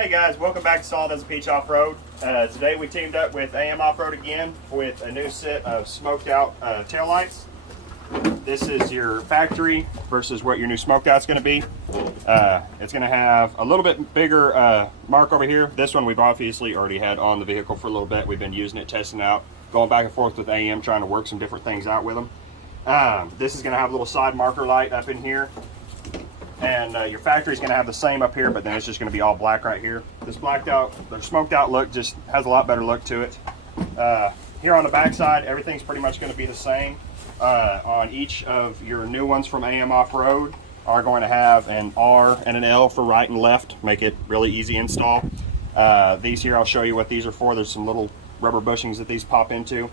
Hey guys, welcome back to Solid as a Peach Off-Road. Today we teamed up with AM Off-Road again with a new set of smoked out taillights. This is your factory versus what your new smoked out is going to be. It's going to have a little bit bigger mark over here. This one we've obviously already had on the vehicle for a little bit. We've been using it, testing out, going back and forth with AM, trying to work some different things out with them. This is going to have a little side marker light up in here. And your factory is going to have the same up here, but then it's just going to be all black right here. This blacked out, the smoked out look just has a lot better look to it. Here on the back side, everything's pretty much going to be the same. On each of your new ones from AM Off-Road are going to have an R and an L for right and left, make it really easy install. These here, I'll show you what these are for. There's some little rubber bushings that these pop into.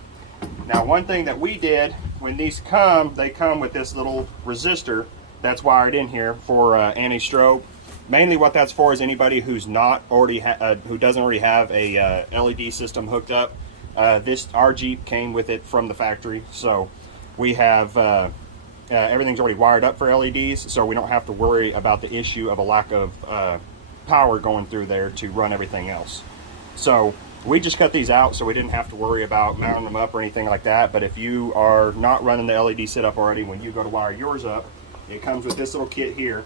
Now, one thing that we did, when these come, they come with this little resistor that's wired in here for anti-strobe. Mainly what that's for is anybody who's not already who doesn't already have a LED system hooked up. Our Jeep came with it from the factory, so we have everything's already wired up for LEDs, so we don't have to worry about the issue of a lack of power going through there to run everything else. So we just cut these out so we didn't have to worry about mounting them up or anything like that. But if you are not running the LED setup already, when you go to wire yours up, it comes with this little kit here,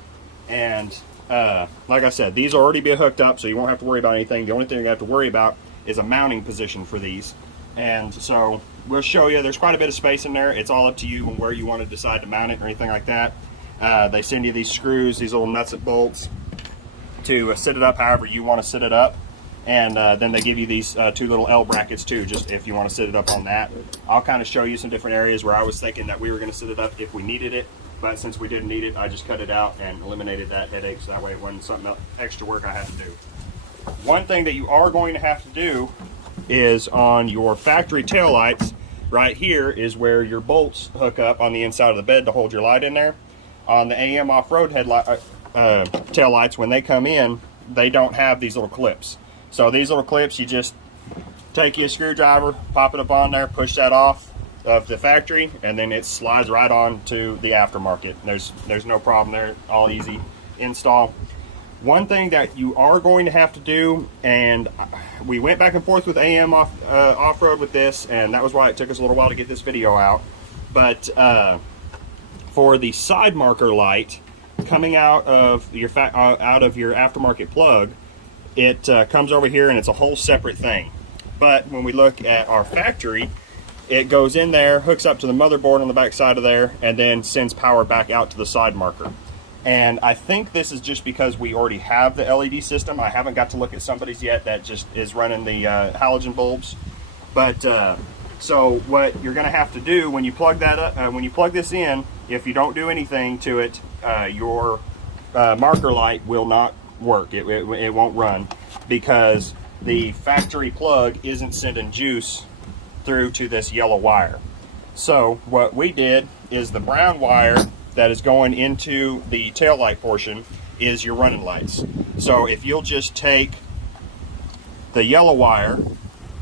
and like I said, these will already be hooked up, so you won't have to worry about anything. The only thing you have to worry about is a mounting position for these. And so we'll show you. There's quite a bit of space in there. It's all up to you on where you want to decide to mount it or anything like that. They send you these screws, these little nuts and bolts to sit it up however you want to sit it up. And then they give you these two little L brackets too, just if you want to sit it up on that. I'll kind of show you some different areas where I was thinking that we were going to sit it up if we needed it. But since we didn't need it, I just cut it out and eliminated that headache, so that way it wasn't something else, extra work I had to do. One thing that you are going to have to do is on your factory taillights, right here is where your bolts hook up on the inside of the bed to hold your light in there. On the AM Off-Road taillights, when they come in, they don't have these little clips. So these little clips, you just take your screwdriver, pop it up on there, push that off of the factory, and then it slides right on to the aftermarket. There's no problem there, all easy install. One thing that you are going to have to do, and we went back and forth with AM Off-Road with this, and that was why it took us a little while to get this video out, but for the side marker light coming out of your aftermarket plug, it comes over here and it's a whole separate thing. But when we look at our factory, it goes in there, hooks up to the motherboard on the back side of there, and then sends power back out to the side marker. And I think this is just because we already have the LED system. I haven't got to look at somebody's yet that just is running the halogen bulbs. But so what you're going to have to do when you plug that up, when you plug this in, if you don't do anything to it, your marker light will not work. It won't run because the factory plug isn't sending juice through to this yellow wire. So what we did is the brown wire that is going into the taillight portion is your running lights. So if you'll just take the yellow wire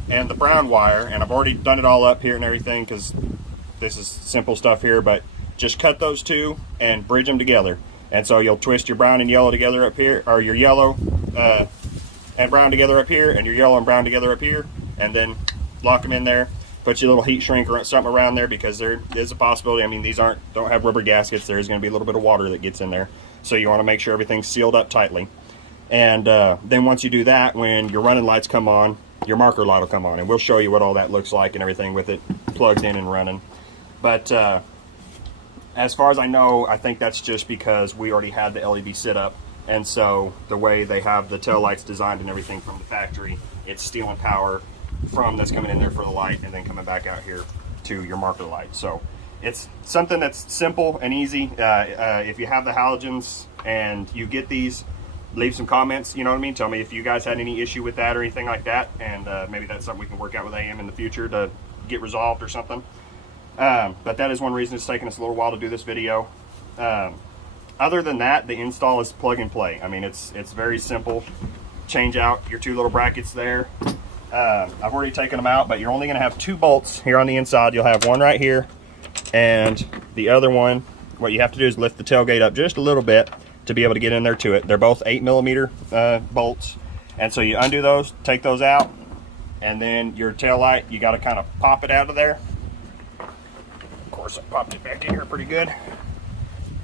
and the brown wire, and I've already done it all up here and everything because this is simple stuff here, but just cut those two and bridge them together. And so you'll twist your brown and yellow together up here, or your yellow and brown together up here, and your yellow and brown together up here, and then lock them in there. Put your little heat shrink or something around there because there is a possibility. I mean, these don't have rubber gaskets. There's going to be a little bit of water that gets in there, so you want to make sure everything's sealed up tightly. And then once you do that, when your running lights come on, your marker light will come on, and we'll show you what all that looks like and everything with it plugged in and running. But as far as I know, I think that's just because we already had the LED set up, and so the way they have the tail lights designed and everything from the factory, it's stealing power from that's coming in there for the light and then coming back out here to your marker light. So it's something that's simple and easy. If you have the halogens and you get these, leave some comments, you know what I mean? Tell me if you guys had any issue with that or anything like that, and maybe that's something we can work out with AM in the future to get resolved or something. But that is one reason it's taken us a little while to do this video. Other than that, the install is plug and play. I mean, it's very simple. Change out your two little brackets there. I've already taken them out, but you're only going to have two bolts here on the inside. You'll have one right here, and the other one, what you have to do is lift the tailgate up just a little bit to be able to get in there to it. They're both 8mm bolts. And so you undo those, take those out, and then your tail light, you got to kind of pop it out of there. Of course, I popped it back in here pretty good.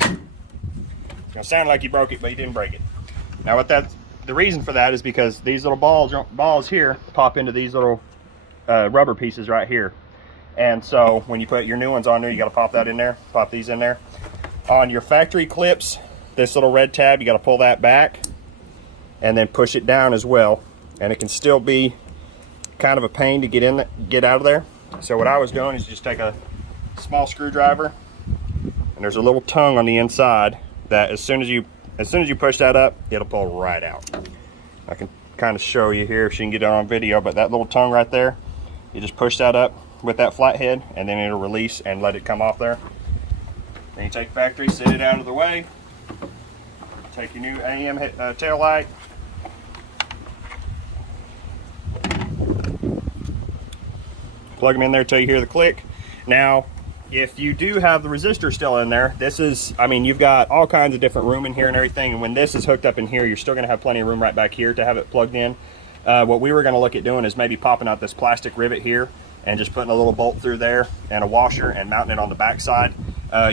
It's gonna sound like you broke it, but you didn't break it. Now, the reason for that is because these little balls here pop into these little rubber pieces right here. And so when you put your new ones on there, you got to pop that in there, pop these in there. On your factory clips, this little red tab, you got to pull that back and then push it down as well. And it can still be kind of a pain to get out of there. So what I was doing is just take a small screwdriver, and there's a little tongue on the inside that as soon as you push that up, it'll pull right out. I can kind of show you here if you can get it on video, but that little tongue right there, you just push that up with that flathead, and then it'll release and let it come off there. Then you take factory, set it out of the way, take your new AM tail light, plug them in there till you hear the click. Now, if you do have the resistor still in there, this is, I mean, you've got all kinds of different room in here and everything, and when this is hooked up in here, you're still going to have plenty of room right back here to have it plugged in. What we were going to look at doing is maybe popping out this plastic rivet here and just putting a little bolt through there and a washer and mounting it on the back side.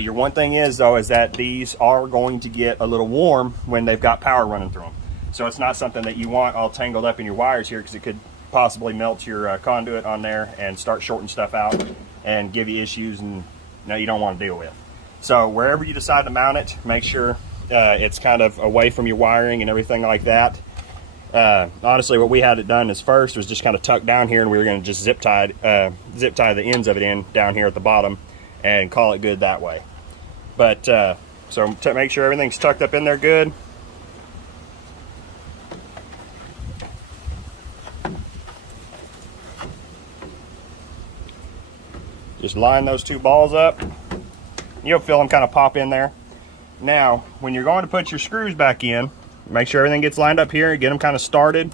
Your one thing is, though, is that these are going to get a little warm when they've got power running through them. So it's not something that you want all tangled up in your wires here, because it could possibly melt your conduit on there and start shorting stuff out and give you issues and you don't want to deal with. So wherever you decide to mount it, make sure it's kind of away from your wiring and everything like that. Honestly, what we had it done is first was just kind of tucked down here, and we were going to just zip tie the ends of it in down here at the bottom and call it good that way. But so to make sure everything's tucked up in there good, just line those two balls up. You'll feel them kind of pop in there. Now, when you're going to put your screws back in, make sure everything gets lined up here, get them kind of started.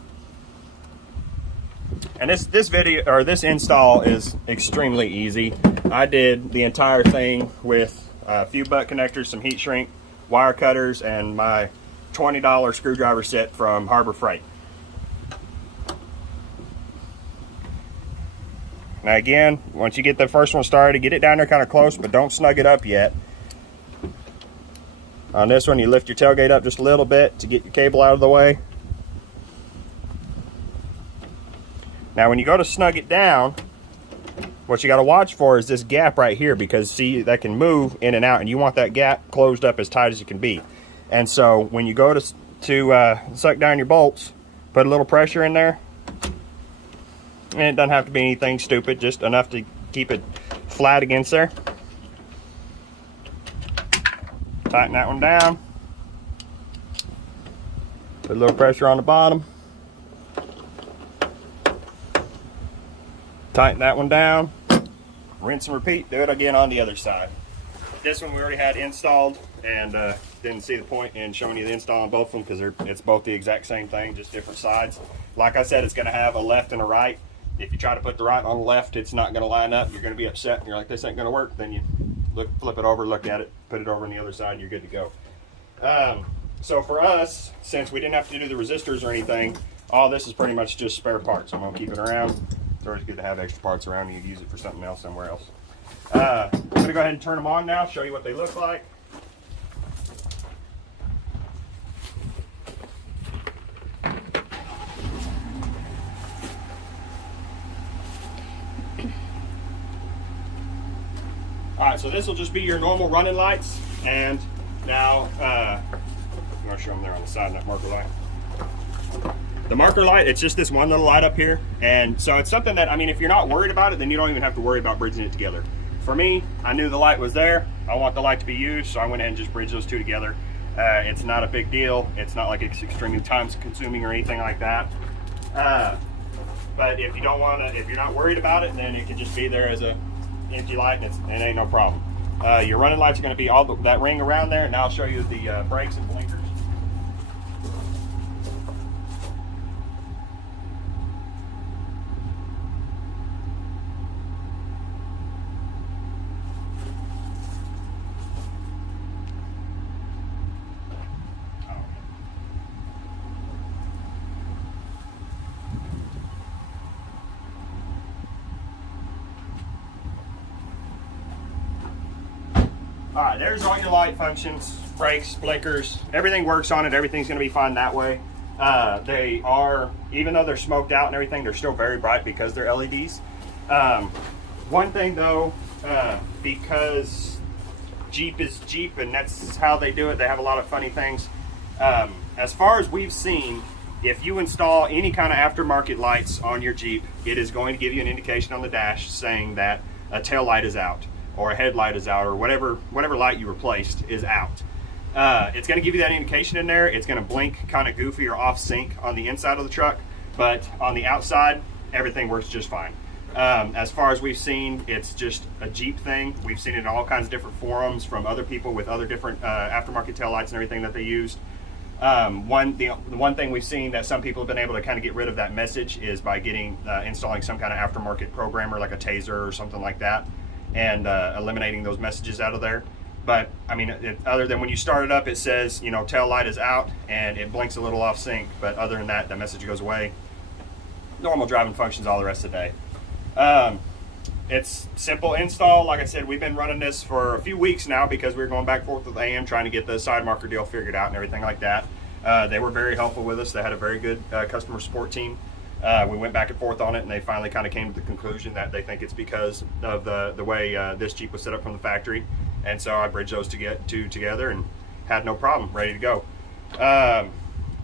And this video, or this install, is extremely easy. I did the entire thing with a few butt connectors, some heat shrink, wire cutters, and my $20 screwdriver set from Harbor Freight. Now again, once you get the first one started, get it down there kind of close, but don't snug it up yet. On this one, you lift your tailgate up just a little bit to get your cable out of the way. Now when you go to snug it down, what you got to watch for is this gap right here, because see, that can move in and out, and you want that gap closed up as tight as it can be. And so when you go to suck down your bolts, put a little pressure in there. And it doesn't have to be anything stupid, just enough to keep it flat against there. Tighten that one down. Put a little pressure on the bottom. Tighten that one down. Rinse and repeat. Do it again on the other side. This one we already had installed, and didn't see the point in showing you the install on both of them, because it's both the exact same thing, just different sides. Like I said, it's going to have a left and a right. If you try to put the right on the left, it's not going to line up. You're going to be upset, and you're like, this ain't going to work. Then you flip it over, look at it, put it over on the other side, and you're good to go. So for us, since we didn't have to do the resistors or anything, all this is pretty much just spare parts. I'm going to keep it around. It's always good to have extra parts around. You can use it for something else somewhere else. I'm going to go ahead and turn them on now, show you what they look like. Alright, so this will just be your normal running lights, and now I'm going to show them there on the side, that marker light. The marker light, it's just this one little light up here, and so it's something that, I mean, if you're not worried about it, then you don't even have to worry about bridging it together. For me, I knew the light was there, I want the light to be used, so I went ahead and just bridged those two together. It's not a big deal, it's not like it's extremely time consuming or anything like that. But if you don't want to, if you're not worried about it, then it can just be there as a empty light, and it ain't no problem. Your running lights are going to be all that ring around there, and now I'll show you the brakes and blinkers. All right, there's all your light functions, brakes, blinkers, everything works on it. Everything's gonna be fine that way. They are, even though they're smoked out and everything, they're still very bright because they're LEDs. One thing though, because Jeep is Jeep and that's how they do it, they have a lot of funny things. As far as we've seen, if you install any kind of aftermarket lights on your Jeep, it is going to give you an indication on the dash saying that a tail light is out, or a headlight is out, or whatever light you replaced is out. It's going to give you that indication in there. It's going to blink kind of goofy or off sync on the inside of the truck, but on the outside, everything works just fine. As far as we've seen, it's just a Jeep thing. We've seen it in all kinds of different forums from other people with other different aftermarket taillights and everything that they used. The one thing we've seen that some people have been able to kind of get rid of that message is by installing some kind of aftermarket programmer like a taser or something like that, and eliminating those messages out of there. But I mean, other than when you start it up, it says, you know, tail light is out and it blinks a little off sync, but other than that, that message goes away. Normal driving functions all the rest of the day. It's simple install. Like I said, we've been running this for a few weeks now because we were going back and forth with AM trying to get the side marker deal figured out and everything like that. They were very helpful with us. They had a very good customer support team. We went back and forth on it, and they finally kind of came to the conclusion that they think it's because of the way this Jeep was set up from the factory. And so I bridged those two together and had no problem, ready to go.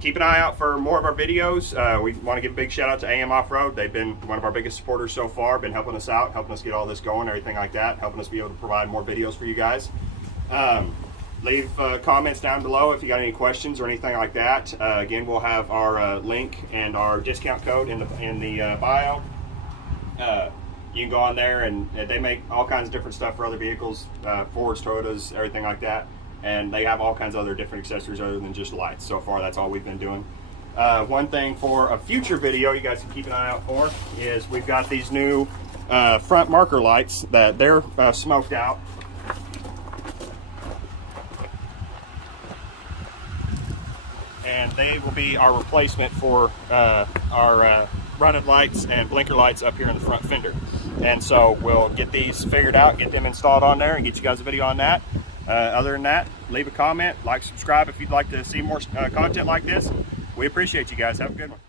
Keep an eye out for more of our videos. We want to give a big shout out to AM Off-Road. They've been one of our biggest supporters so far, been helping us out, helping us get all this going, everything like that, helping us be able to provide more videos for you guys. Leave comments down below if you got any questions or anything like that. Again, we'll have our link and our discount code in the bio. You can go on there, and they make all kinds of different stuff for other vehicles, Fords, Toyotas, everything like that. And they have all kinds of other different accessories other than just lights. So far, that's all we've been doing. One thing for a future video you guys can keep an eye out for is we've got these new front marker lights that they're smoked out. And they will be our replacement for our running lights and blinker lights up here in the front fender. And so we'll get these figured out, get them installed on there, and get you guys a video on that. Other than that, leave a comment, like, subscribe if you'd like to see more content like this. We appreciate you guys. Have a good one.